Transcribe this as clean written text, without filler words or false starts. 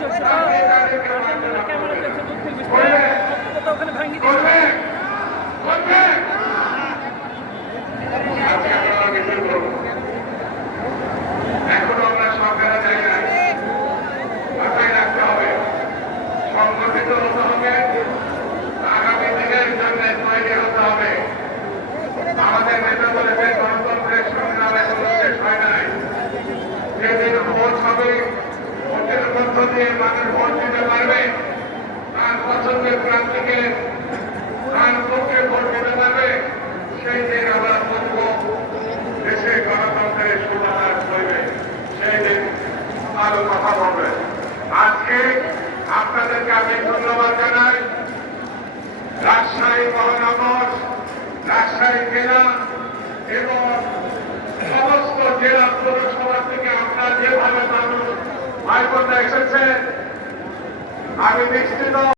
চলছে না, ক্যামেরা চলছে, দূর থেকে বক্তব্যটা ওখানে ভাঙিয়ে দিচ্ছে। এখনো আমরা সরকারের জায়গায় মাথায় রাখতে হবে, সংগঠিত হতে হবে, আগামী দিনের জন্য তৈরি হতে হবে। আমাদের নেতা বলেছেন গণতন্ত্রের সংগ্রাম এখনো শেষ হয় নাই। যেদিন ভোট হবে, ভোটের মধ্য দিয়ে মানুষ ভোট দিতে পারবে, তার পছন্দের প্রার্থীকে তার পক্ষে ভোট দিতে পারবে, সেই দিন আমরা বলব দেশে গণতন্ত্রের সুবাতাস হইবে, সেই দিন আরো কথা বলবে। আজকে আপনাদেরকে আমি ধন্যবাদ জানাই। রাজশাহী মহানগর, রাজশাহী জেলা এবং সমস্ত জেলা পৌরসভা থেকে আপনারা যেভাবে মানুষ ভাই বোনরা এসেছেন, আমি নিশ্চিত